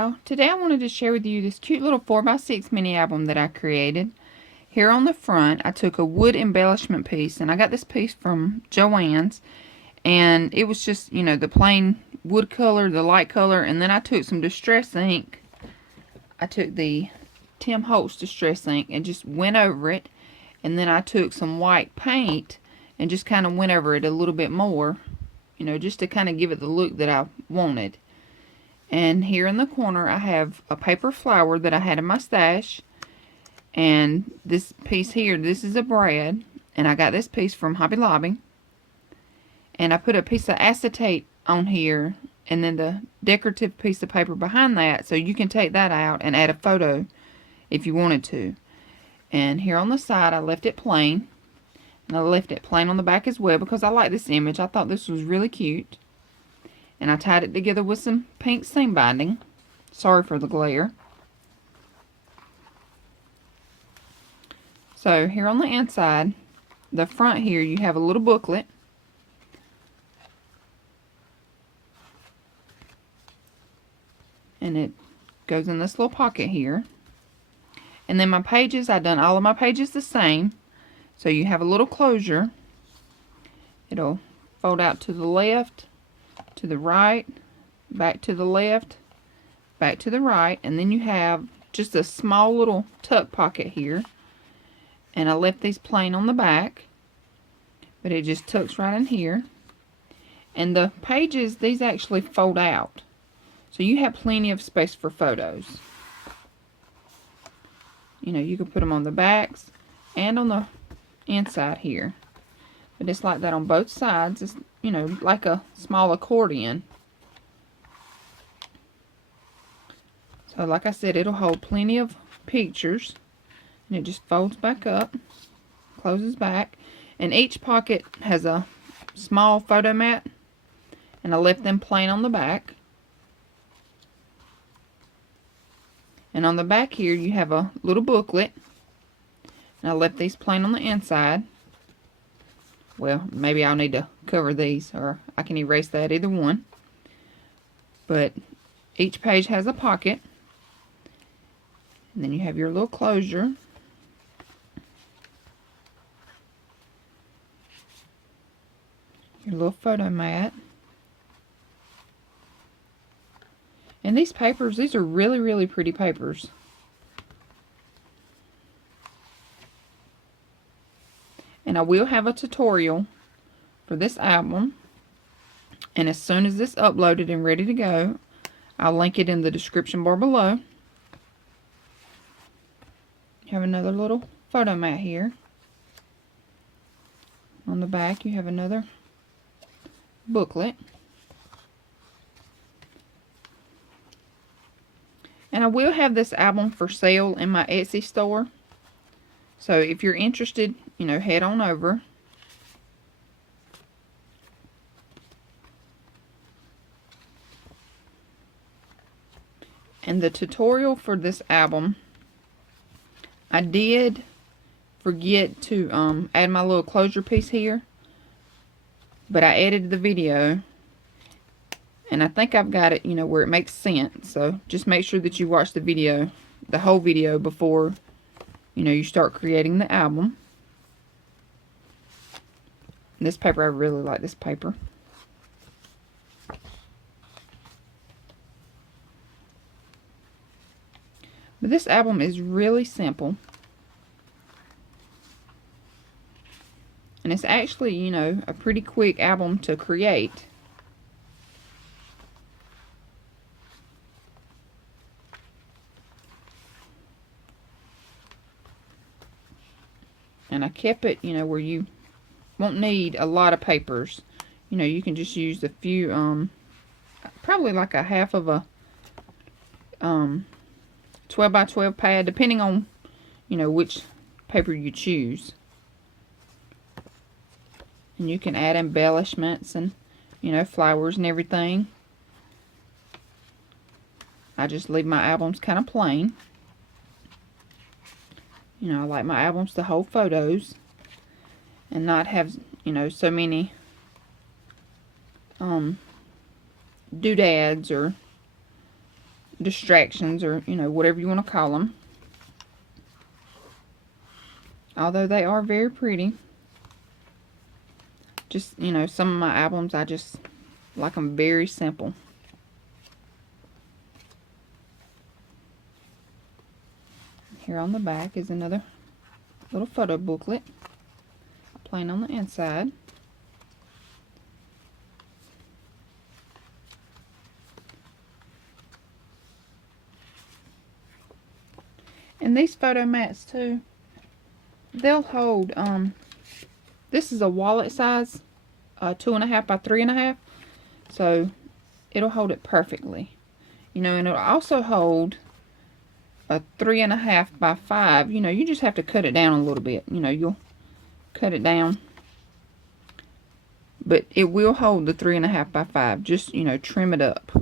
y'all. Today I wanted to share with you this cute little 4x6 mini album that I created. Here on the front I took a wood embellishment piece, and I got this piece from Joann's, and it was just, you know, the plain wood color, the light color, and then I took some Distress ink. I took the Tim Holtz Distress ink and just went over it, and then I took some white paint and just kind of went over it a little bit more, you know, just to kind of give it the look that I wanted. And here in the corner I have a paper flower that I had in my stash, and this piece here, this is a brad, and I got this piece from Hobby Lobby, and I put a piece of acetate on here and then the decorative piece of paper behind that, so you can take that out and add a photo if you wanted to. And here on the side I left it plain, and I left it plain on the back as well because I like this image. I thought this was really cute. And I tied it together with some pink seam binding. Sorry for the glare. So here on the inside, the front here, you have a little booklet. And it goes in this little pocket here. And then my pages, I've done all of my pages the same. So you have a little closure. It'll fold out to the left, to the right, back to the left, back to the right, and then you have just a small little tuck pocket here. And I left these plain on the back, but it just tucks right in here. And the pages, these actually fold out, so you have plenty of space for photos. You know, you can put them on the backs and on the inside here, but it's like that on both sides. It's, you know, like a small accordion. So like I said, it'll hold plenty of pictures, and it just folds back up, closes back, and each pocket has a small photo mat, and I left them plain on the back. And on the back here you have a little booklet, and I left these plain on the inside. Well, maybe I'll need to cover these, or I can erase that, either one. But each page has a pocket. And then you have your little closure. Your little photo mat. And these papers, these are really, really pretty papers. And I will have a tutorial for this album, and as soon as it's uploaded and ready to go, I'll link it in the description bar below. You have another little photo mat here. On the back you have another booklet. And I will have this album for sale in my Etsy store. So if you're interested, you know, head on over. And the tutorial for this album, I did forget to add my little closure piece here, but I edited the video, and I think I've got it, you know, where it makes sense. So just make sure that you watch the video, the whole video, before, you know, you start creating the album. And this paper, I really like this paper. But this album is really simple. And it's actually, you know, a pretty quick album to create. And I kept it, you know, where you won't need a lot of papers. You know, you can just use a few, probably like a half of a 12 by 12 pad, depending on, you know, which paper you choose. And you can add embellishments and, you know, flowers and everything. I just leave my albums kind of plain. You know, I like my albums to hold photos and not have, you know, so many doodads or distractions, or, you know, whatever you want to call them. Although they are very pretty. Just, you know, some of my albums, I just like them very simple. Here on the back is another little photo booklet, plain on the inside. And these photo mats too, they'll hold, this is a wallet size, 2.5 by 3.5, so it'll hold it perfectly. You know, and it'll also hold a 3.5 by 5. You know, you just have to cut it down a little bit. You know, you'll cut it down, but it will hold the 3.5 by 5. Just, you know, trim it up.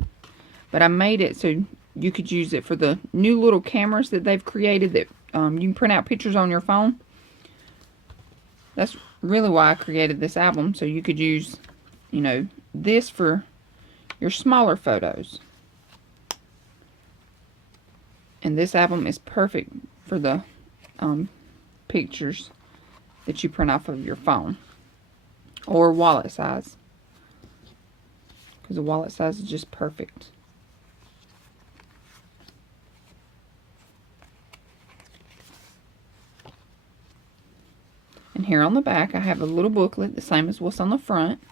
But I made it so you could use it for the new little cameras that they've created that you can print out pictures on your phone. That's really why I created this album, so you could use, you know, this for your smaller photos. And this album is perfect for the pictures that you print off of your phone or wallet size, because the wallet size is just perfect. And here on the back I have a little booklet, the same as what's on the front.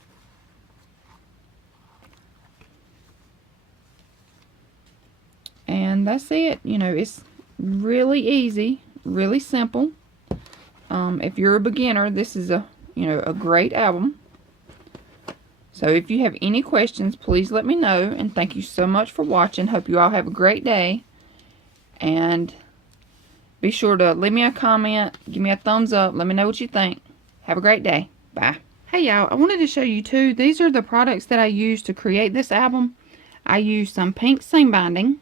And that's it. You know, it's really easy, really simple. If you're a beginner, this is a great album. So if you have any questions, please let me know. And thank you so much for watching. Hope you all have a great day. And be sure to leave me a comment, give me a thumbs up, let me know what you think. Have a great day. Bye. Hey y'all, I wanted to show you too. These are the products that I used to create this album. I used some pink seam binding.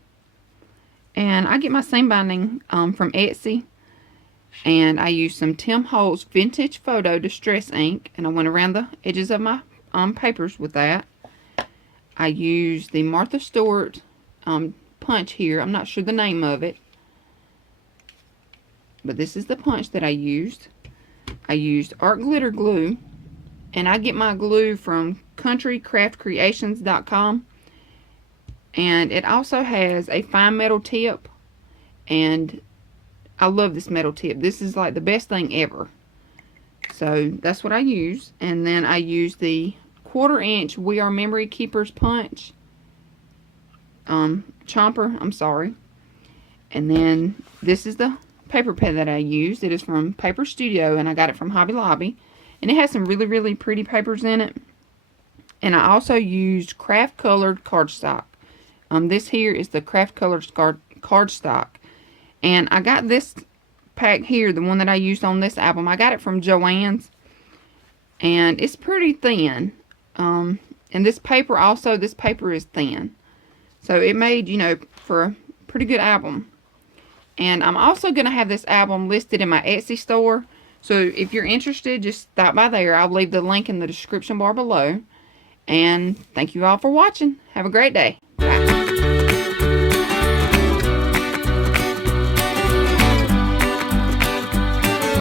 And I get my seam binding from Etsy. And I used some Tim Holtz Vintage Photo Distress ink. And I went around the edges of my papers with that. I used the Martha Stewart punch here. I'm not sure the name of it. But this is the punch that I used. I used art glitter glue. And I get my glue from countrycraftcreations.com. And it also has a fine metal tip. And I love this metal tip. This is like the best thing ever. So that's what I use. And then I use the 1/4 inch We Are Memory Keepers punch. Chomper, I'm sorry. And then this is the paper pad that I used. It is from Paper Studio, and I got it from Hobby Lobby. And it has some really, really pretty papers in it. And I also used craft colored cardstock. This here is the craft colored cardstock. And I got this pack here, the one that I used on this album. I got it from Joann's. And it's pretty thin. And this paper also, this paper is thin. So it made, you know, for a pretty good album. And I'm also going to have this album listed in my Etsy store. So if you're interested, just stop by there. I'll leave the link in the description bar below. And thank you all for watching. Have a great day.